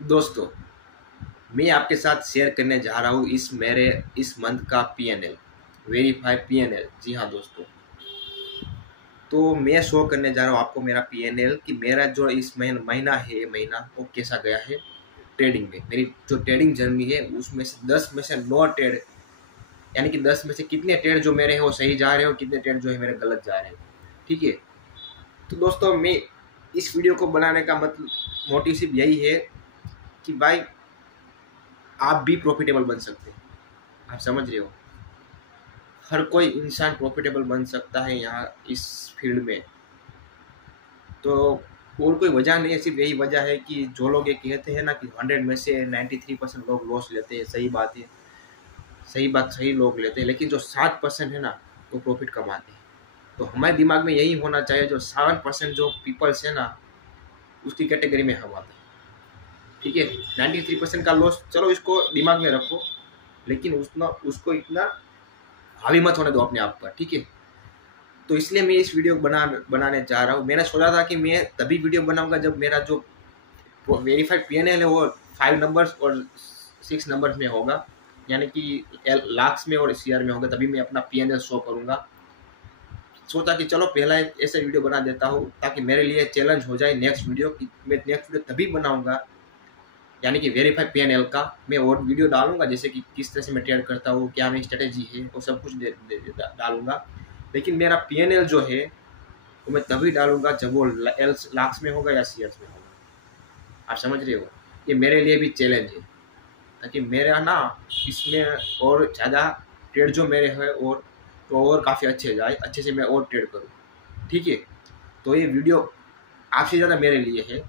दोस्तों, मैं आपके साथ शेयर करने जा रहा हूँ इस मंथ का पीएनएल, वेरीफाई पीएनएल। जी हाँ दोस्तों, तो मैं शो करने जा रहा हूँ आपको मेरा पीएनएल कि मेरा जो इस महीना है, ये महीना वो कैसा गया है ट्रेडिंग में। मेरी जो ट्रेडिंग जर्नी है उसमें से 10 में से 9 ट्रेड, यानी कि 10 में से कितने ट्रेड जो मेरे हैं वो सही जा रहे हैं और कितने ट्रेड जो है मेरे गलत जा रहे हैं। ठीक है, तो दोस्तों मैं इस वीडियो को बनाने का मतलब मोटिव सिर्फ यही है कि भाई आप भी प्रॉफिटेबल बन सकते हैं। आप समझ रहे हो, हर कोई इंसान प्रॉफिटेबल बन सकता है यहाँ इस फील्ड में। तो और कोई वजह नहीं है, सिर्फ यही वजह है कि जो लोग ये कहते हैं ना कि 100 में से 93% लोग लॉस लेते हैं। सही बात है, सही बात, सही लोग लेते हैं, लेकिन जो 7% है ना वो प्रॉफिट कमाते हैं। तो हमारे दिमाग में यही होना चाहिए, जो 7% जो पीपल्स है ना उसकी कैटेगरी में हम आते हैं। ठीक है, 93% का लॉस चलो इसको दिमाग में रखो, लेकिन उसको इतना हावी मत होने दो अपने आप पर। ठीक है, तो इसलिए मैं इस वीडियो बनाने जा रहा हूँ। मैंने सोचा था कि मैं तभी वीडियो बनाऊंगा जब मेरा जो वेरीफाइड पीएनएल है वो 5 नंबर्स और 6 नंबर्स में होगा, यानी कि लाख्स में और सीआर में होगा, तभी मैं अपना पीएनएल शो करूंगा। सोचा कि चलो पहला एक ऐसा वीडियो बना देता हूँ ताकि मेरे लिए चैलेंज हो जाए नेक्स्ट वीडियो की। मैं नेक्स्ट वीडियो तभी बनाऊंगा, यानी कि वेरीफाई पीएनएल का मैं और वीडियो डालूंगा, जैसे कि किस तरह से मैं ट्रेड करता हूँ, क्या मेरी स्ट्रेटेजी है, वो सब कुछ डालूंगा। लेकिन मेरा पीएनएल जो है वो मैं तभी डालूंगा जब वो लाख्स में होगा या सीएस में होगा। आप समझ रहे हो, ये मेरे लिए भी चैलेंज है ताकि मेरा ना इसमें और ज़्यादा ट्रेड जो मेरे है और काफ़ी अच्छे जाए, अच्छे से मैं और ट्रेड करूँ। ठीक है, तो ये वीडियो आपसे ज़्यादा मेरे लिए है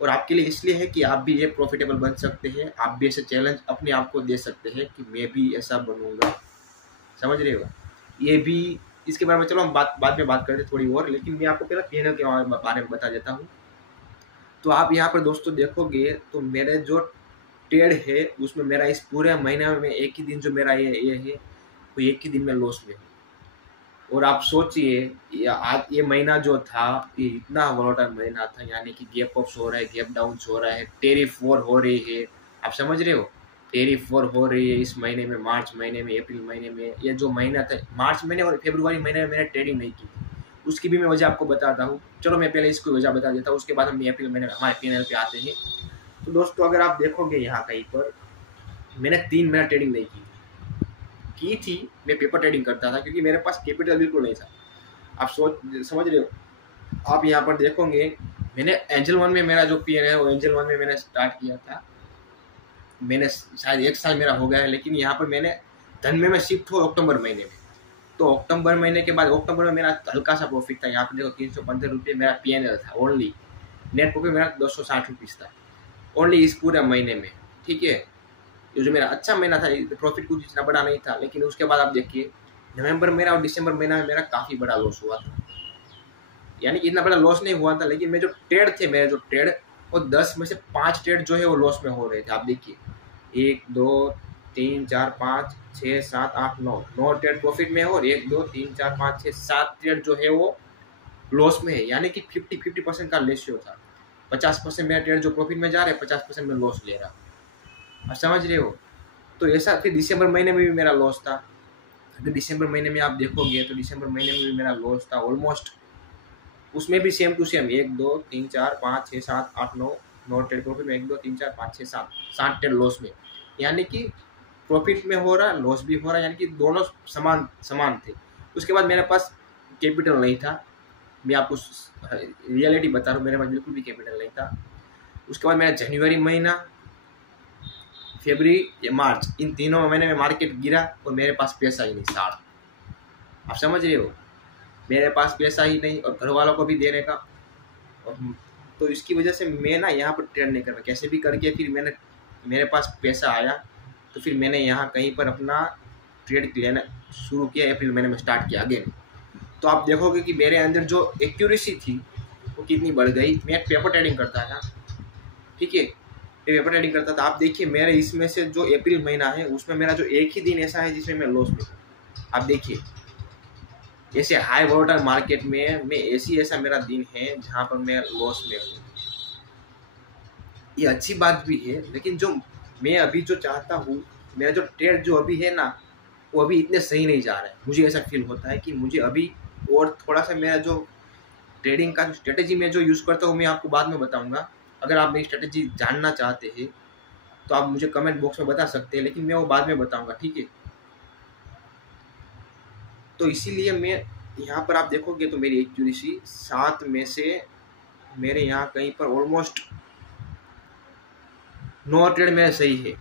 और आपके लिए इसलिए है कि आप भी ये प्रॉफिटेबल बन सकते हैं। आप भी ऐसे चैलेंज अपने आप को दे सकते हैं कि मैं भी ऐसा बनूंगा। समझ रहे हो, ये भी इसके बारे में चलो हम बाद में बात करते हैं थोड़ी और, लेकिन मैं आपको पहले पीएनएल के बारे में बता देता हूँ। तो आप यहाँ पर दोस्तों देखोगे तो मेरे जो ट्रेड है उसमें मेरा इस पूरे महीने में एक ही दिन जो मेरा ये है वो एक ही दिन में लॉस में। और आप सोचिए आज ये महीना जो था ये इतना वोलेटाइल महीना था, यानी कि गैप अप्स हो रहा है, गैप डाउन हो रहा है, टेरिफ वॉर हो रही है। आप समझ रहे हो, टेरिफ वॉर हो रही है इस महीने में, मार्च महीने में, अप्रैल महीने में। ये जो महीना था मार्च महीने और फरवरी महीने में मैंने ट्रेडिंग नहीं की थी, उसकी भी मैं वजह आपको बताता हूँ। चलो मैं पहले इसकी वजह बता देता हूँ, उसके बाद हम अप्रैल महीने में हमारे पीएनएल पे आते हैं। तो दोस्तों अगर आप देखोगे यहाँ कहीं पर मैंने 3 महीना ट्रेडिंग नहीं की थी। मैं पेपर ट्रेडिंग करता था क्योंकि मेरे पास कैपिटल बिल्कुल नहीं था। आप समझ रहे हो, आप यहाँ पर देखोगे मैंने एंजल वन में मेरा जो पीएन है वो एंजल वन में मैंने स्टार्ट किया था। मैंने शायद 1 साल मेरा हो गया है, लेकिन यहाँ पर मैंने धन में शिफ्ट हुआ अक्टूबर महीने में। तो अक्टूबर महीने के बाद अक्टूबर में मेरा हल्का सा प्रॉफिट था। यहाँ पर देखो 315 रुपये मेरा पीएनएल था ओनली। नेट प्रॉफिट मेरा 260 रुपीज़ था ओनली इस पूरे महीने में। ठीक है, ये जो मेरा अच्छा महीना था, प्रॉफिट कुछ इतना बड़ा नहीं था। लेकिन उसके बाद आप देखिए नवंबर महीना और दिसंबर महीना में मेरा काफ़ी बड़ा लॉस हुआ था। यानी कि इतना बड़ा लॉस नहीं हुआ था, लेकिन मेरे जो ट्रेड थे, मेरे जो ट्रेड वो 10 में से 5 ट्रेड जो है वो लॉस में हो रहे थे। आप देखिए 1 2 3 4 5 6 7 8 9 ट्रेड प्रॉफिट में है और 1 2 3 4 5 6 7 ट्रेड जो है वो लॉस में है। यानी कि 50% का रेशियो था। 50% मेरा ट्रेड जो प्रॉफिट में जा रहा है, 50% में लॉस ले रहा। आप समझ रहे हो, तो ऐसा फिर दिसंबर महीने में भी मेरा लॉस था। अगर दिसंबर महीने में आप देखोगे तो दिसंबर महीने में भी मेरा लॉस था ऑलमोस्ट। उसमें भी same to same 1 2 3 4 5 6 7 8 9 trade profit में, 1 2 3 4 5 6 7 ट्रेड लॉस में। यानी कि प्रॉफिट में हो रहा, लॉस भी हो रहा, यानी कि दोनों समान समान थे। उसके बाद मेरे पास कैपिटल नहीं था। मैं आपको रियलिटी बता रहा हूँ, मेरे पास बिल्कुल भी कैपिटल नहीं था। उसके बाद मेरा जनवरी महीना, फरवरी या मार्च, इन तीनों महीने में मार्केट गिरा और मेरे पास पैसा ही नहीं साथ। आप समझ रहे हो, मेरे पास पैसा ही नहीं और घर वालों को भी देने का। और तो इसकी वजह से मैं ना यहाँ पर ट्रेड नहीं कर रहा। कैसे भी करके फिर मेरे पास पैसा आया तो फिर मैंने यहाँ कहीं पर अपना ट्रेड लेना शुरू किया। अप्रैल महीने में स्टार्ट किया अगेन। तो आप देखोगे कि मेरे अंदर जो एक्यूरेसी थी वो कितनी बढ़ गई। मैं पेपर ट्रेडिंग करता था। ठीक है, पेपर ट्रेडिंग करता था। आप देखिए मेरे इसमें से जो अप्रैल महीना है उसमें मेरा जो एक ही दिन ऐसा है जिसमें मैं लॉस में हूँ। आप देखिए ऐसे हाई वोलेटाइल मार्केट में मैं ऐसा मेरा दिन है जहाँ पर मैं लॉस में हूँ। ये अच्छी बात भी है, लेकिन जो मैं अभी जो चाहता हूँ, मेरा जो ट्रेड जो अभी है ना, वो अभी इतने सही नहीं जा रहा है। मुझे ऐसा फील होता है कि मुझे अभी और थोड़ा सा मेरा जो ट्रेडिंग का स्ट्रेटेजी मैं जो यूज़ करता हूँ मैं आपको बाद में बताऊँगा। अगर आप मेरी स्ट्रेटेजी जानना चाहते हैं तो आप मुझे कमेंट बॉक्स में बता सकते हैं, लेकिन मैं वो बाद में बताऊँगा, ठीक है। तो इसीलिए मैं यहाँ पर आप देखोगे तो मेरी एक्यूरेसी 7 में से मेरे यहाँ कहीं पर ऑलमोस्ट 9 ट्रेड मेरा सही है,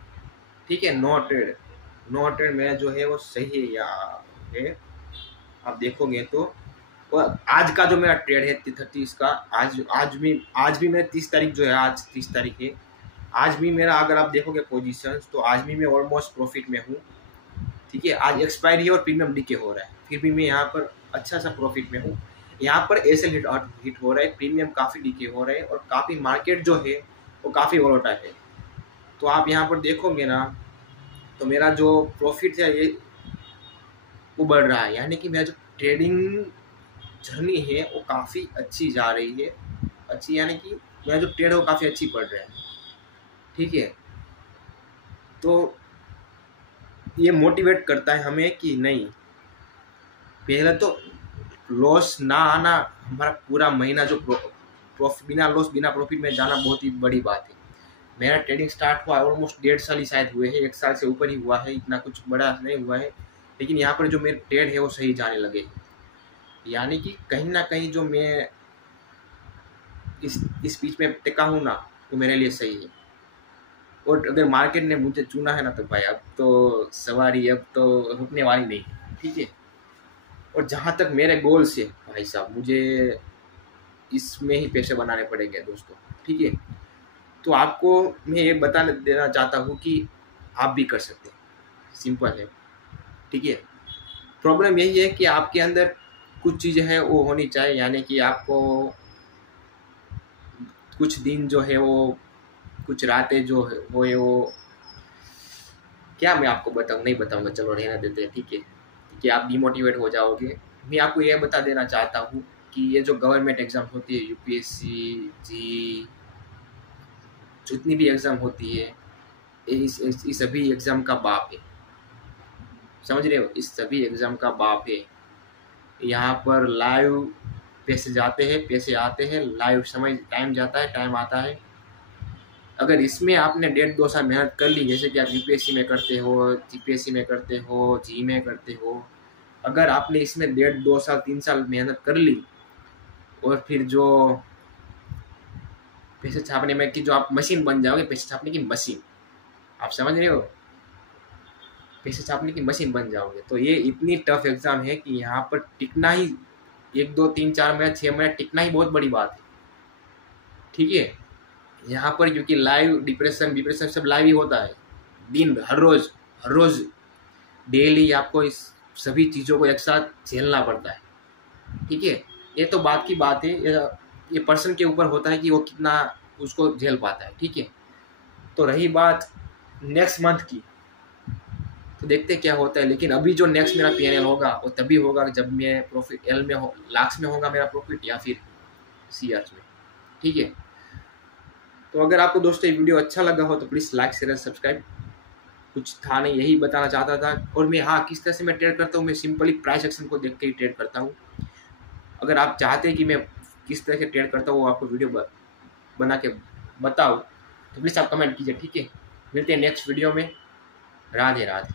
ठीक है। 9 ट्रेड मेरा जो है वो सही है यहाँ है। आप देखोगे तो आज का जो मेरा ट्रेड है 30 का, आज भी मेरा 30 तारीख जो है, आज 30 तारीख है। आज भी मेरा अगर आप देखोगे पोजीशंस तो आज भी मैं ऑलमोस्ट प्रॉफिट में हूँ, ठीक है। आज एक्सपायरी है और प्रीमियम डीके हो रहा है, फिर भी मैं यहाँ पर अच्छा सा प्रॉफिट में हूँ। यहाँ पर एसएल हिट हो रहा है, प्रीमियम काफ़ी डीके हो रहा है और काफ़ी मार्केट जो है वो काफ़ी वोलेटाइल है। तो आप यहाँ पर देखोगे ना तो मेरा जो प्रॉफिट है ये वो बढ़ रहा है, यानी कि मेरा जो ट्रेडिंग जर्नी है वो काफ़ी अच्छी जा रही है। अच्छी यानी कि मेरा जो ट्रेड है वो काफ़ी अच्छी पड़ रहा है, ठीक है। तो ये मोटिवेट करता है हमें कि नहीं, पहले तो लॉस ना आना, हमारा पूरा महीना जो प्रॉफिट बिना लॉस बिना प्रॉफिट में जाना बहुत ही बड़ी बात है। मेरा ट्रेडिंग स्टार्ट हुआ ऑलमोस्ट 1.5 साल ही शायद हुए हैं, 1 साल से ऊपर ही हुआ है, इतना कुछ बड़ा नहीं हुआ है। लेकिन यहाँ पर जो मेरे ट्रेड है वो सही जाने लगे, यानी कि कहीं ना कहीं जो मैं इस बीच में टिका हूँ ना तो मेरे लिए सही है। और अगर मार्केट ने मुझे चुना है ना तो भाई अब तो सवारी अब तो रुकने वाली नहीं, ठीक है। और जहाँ तक मेरे गोल्स है भाई साहब, मुझे इसमें ही पैसे बनाने पड़ेंगे दोस्तों, ठीक है। तो आपको मैं ये बता देना चाहता हूँ कि आप भी कर सकते हैं, सिंपल है, ठीक है। प्रॉब्लम यही है कि आपके अंदर कुछ चीज़ें हैं वो होनी चाहिए, यानी कि आपको कुछ दिन जो है वो, कुछ रातें जो है वो क्या मैं आपको बताऊँ, नहीं बताऊँगा, चलो रहना देते हैं, ठीक है। कि आप डिमोटिवेट हो जाओगे। मैं आपको यह बता देना चाहता हूँ कि ये जो गवर्नमेंट एग्ज़ाम होती है, यूपीएससी जी, जितनी भी एग्ज़ाम होती है, इस सभी एग्ज़ाम का बाप है, समझ रहे हो, इस सभी एग्ज़ाम का बाप है। यहाँ पर लाइव पैसे जाते हैं, पैसे आते हैं, लाइव समय टाइम जाता है, टाइम आता है। अगर इसमें आपने 1.5-2 साल मेहनत कर ली, जैसे कि आप यूपीएससी में करते हो, जीपीएससी में करते हो, जी में करते हो, अगर आपने इसमें 1.5-2 साल 3 साल मेहनत कर ली और फिर जो पैसे छापने में कि जो आप मशीन बन जाओगे, पैसे छापने की मशीन, आप समझ रहे हो, पैसे छापने की मशीन बन जाओगे। तो ये इतनी टफ एग्ज़ाम है कि यहाँ पर टिकना ही 1, 2, 3, 4 महीने 6 महीने टिकना ही बहुत बड़ी बात है, ठीक है। यहाँ पर क्योंकि लाइव डिप्रेशन सब लाइव ही होता है, दिन हर रोज़ डेली आपको इस सभी चीज़ों को एक साथ झेलना पड़ता है, ठीक है। ये तो बात की बात है, ये पर्सन के ऊपर होता है कि वो कितना उसको झेल पाता है, ठीक है। तो रही बात नेक्स्ट मंथ की, तो देखते क्या होता है। लेकिन अभी जो नेक्स्ट मेरा पीएनएल होगा वो तभी होगा जब मैं प्रॉफिट एल में हो, लाख्स में होगा मेरा प्रॉफिट या फिर सीआर में, ठीक है। तो अगर आपको दोस्तों ये वीडियो अच्छा लगा हो तो प्लीज़ लाइक शेयर सब्सक्राइब। कुछ था नहीं, यही बताना चाहता था। और मैं हाँ, किस तरह से मैं ट्रेड करता हूँ, मैं सिंपली प्राइस एक्शन को देख के ही ट्रेड करता हूँ। अगर आप चाहते हैं कि मैं किस तरह से ट्रेड करता हूँ वो आपको वीडियो बना के बताऊँ तो प्लीज़ आप कमेंट कीजिए, ठीक है। मिलते हैं नेक्स्ट वीडियो में। राधे राधे।